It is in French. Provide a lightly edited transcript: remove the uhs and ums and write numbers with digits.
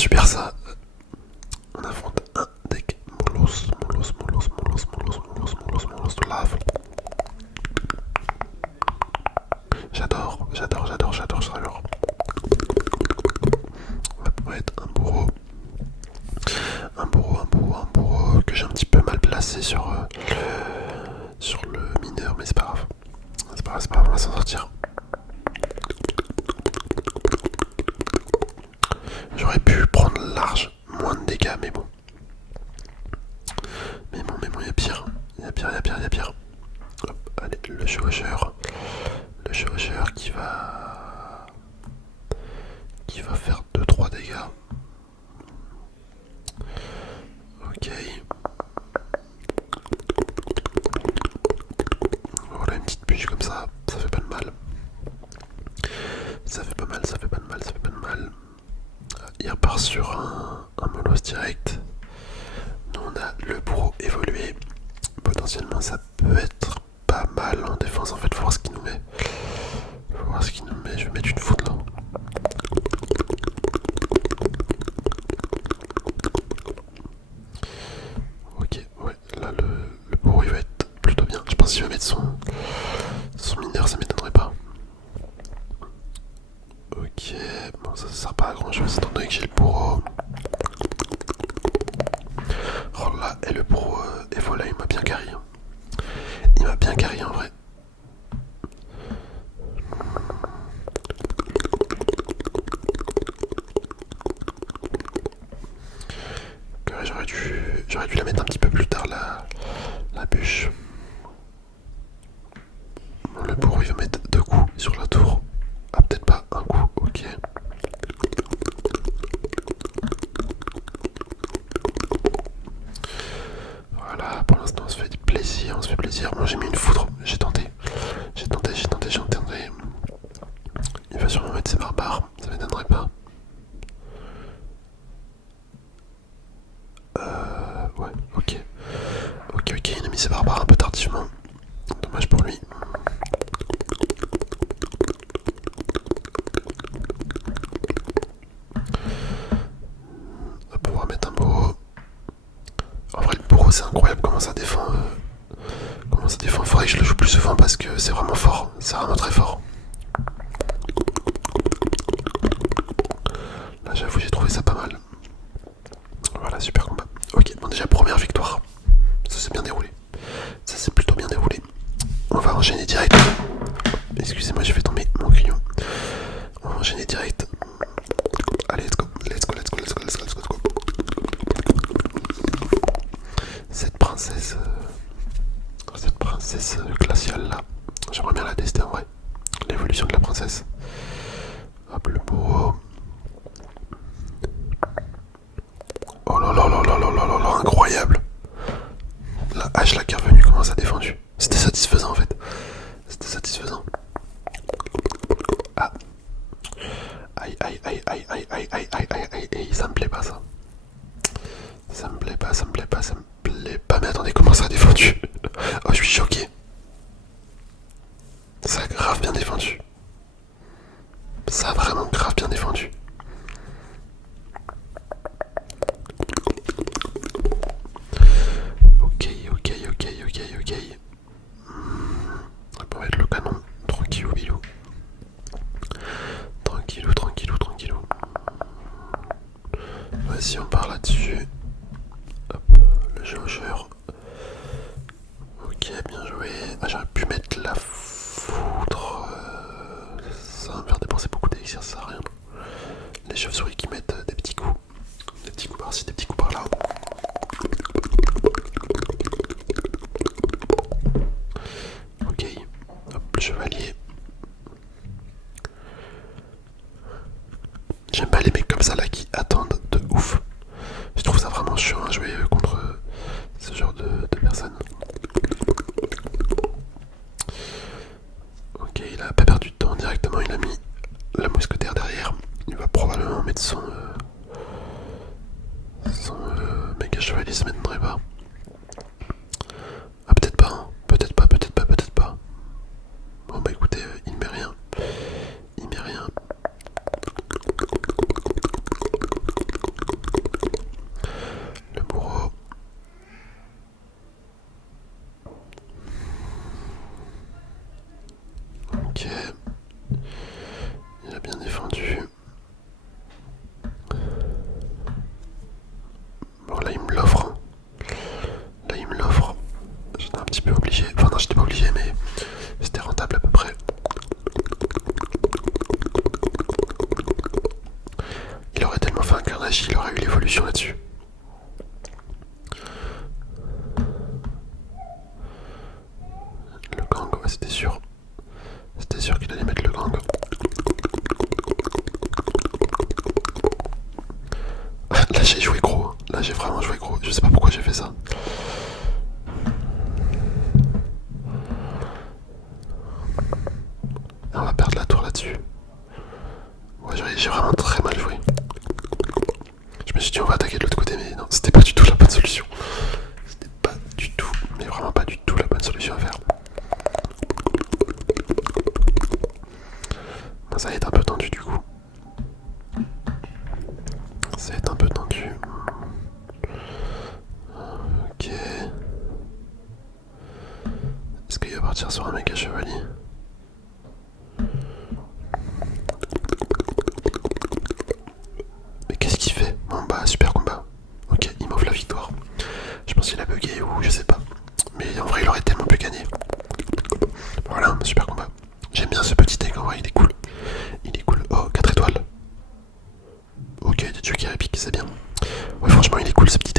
super ça. On affronte un deck Molos de lave. J'adore ce driver. On va être un bourreau. Que j'ai un petit peu mal placé sur le mineur, mais c'est pas grave. C'est pas grave, on va s'en sortir. J'aurais pu prendre large, moins de dégâts, mais bon. Il y a pire. Il y a pire. Hop, allez, le chevaucheur. Le chevaucheur qui va faire 2-3 dégâts. Ok. Voilà une petite bûche comme ça fait pas de mal. Ça fait pas de mal. Il repart sur un molos direct. Nous on a le bourreau évolué. Potentiellement ça peut être pas mal en défense en fait, faut voir ce qu'il nous met. Je vais mettre une faute là. Ok, ouais, là le bourreau il va être plutôt bien. Je pense qu'il va mettre son mineur, ça m'étonnerait pas. Ok, bon ça sert pas à grand chose étant donné que j'ai le bourreau. Oh là, et le bourreau, et voilà, il m'a bien carré. Il m'a bien carré en vrai. J'aurais dû la mettre un petit peu plus tard la bûche. Bon, le bourreau il va mettre 2 coups sur la tour. Ah peut-être pas un coup, ok. Voilà, pour l'instant on se fait plaisir. Moi j'ai mis une foudre, j'ai tenté. Il va sûrement mettre ses barbares, ça m'étonnerait pas. Ouais, ok, il a mis ses barbares un peu tardivement. Dommage pour lui. On va pouvoir mettre un bourreau. En vrai, le bourreau c'est incroyable comment ça défend. Il faudrait que je le joue plus souvent parce que c'est vraiment fort. C'est vraiment très fort. Là, j'avoue, j'ai trouvé ça pas mal. Voilà, super combat. Ok, bon, déjà, première victoire. Ça s'est bien déroulé. Ça s'est plutôt bien déroulé. On va enchaîner direct. Excusez-moi, j'ai fait tomber mon crayon. On va enchaîner direct. Allez, let's go. Cette princesse glaciale là, j'aimerais bien la tester en vrai. L'évolution de la princesse. Hop, le beau. Oh là là là là là là là là, incroyable. La hache là qui est revenue, comment ça a défendu. C'était satisfaisant en fait. Ah. Aïe, ça me plaît pas ça. Ça me plaît pas. Mais attendez, comment ça a défendu? Oh, je suis choqué. Ça a grave bien défendu. Ça a vraiment grave bien défendu. Ok. On va mettre le canon. Tranquillou. Vas-y, on part là-dessus. Hop, le chevaucheur. Ok, bien joué. Ah, j'aurais pu mettre la foudre. Ça va me faire dépenser beaucoup d'élixir, ça sert à rien. Les chauves-souris qui mettent des petits coups. Des petits coups par-ci, des petits coups par-là. Ok, hop, le chevalier. J'aime pas les mecs comme ça là qui attendent de ouf. Je trouve ça vraiment chiant à jouer contre ce genre de personnes. Ok, il a pas perdu de temps directement, il a mis la mousquetaire derrière. Il va probablement mettre son méga chevalier, ça m'étonnerait pas. Ah peut-être pas, hein. Peut-être pas. Bon bah écoutez, il met rien. là il me l'offre. Hein. Là il me l'offre. J'étais un petit peu obligé. Enfin non, j'étais pas obligé, mais c'était rentable à peu près. Il aurait tellement fait un carnage, il aurait eu l'évolution là-dessus. Le gang, ouais, c'était sûr. C'était sûr qu'il allait mettre le gang. Là j'ai joué gros. Là j'ai vraiment joué gros. Je sais pas pourquoi j'ai fait ça. On va perdre la tour là-dessus. Ouais, j'ai vraiment très mal joué. Je me suis dit on va attaquer de l'autre côté, mais non, c'était pas du tout la bonne solution. C'était pas du tout, mais vraiment pas du tout la bonne solution à faire. Ça va être un peu tendu du coup. Ça va être un peu tendu. Ok. Est-ce qu'il va partir sur un méga chevalier? Mais qu'est-ce qu'il fait? Bon bah super combat. Ok, il m'offre la victoire. Je pense qu'il a bugué ou je sais pas. Mais en vrai il aurait tellement pu gagner. Voilà, super combat. J'aime bien ce petit deck en vrai, il est cool. Il est cool. Oh, 4 étoiles. Ok, des trucs qui répiquent, c'est bien. Ouais, franchement, il est cool ce petit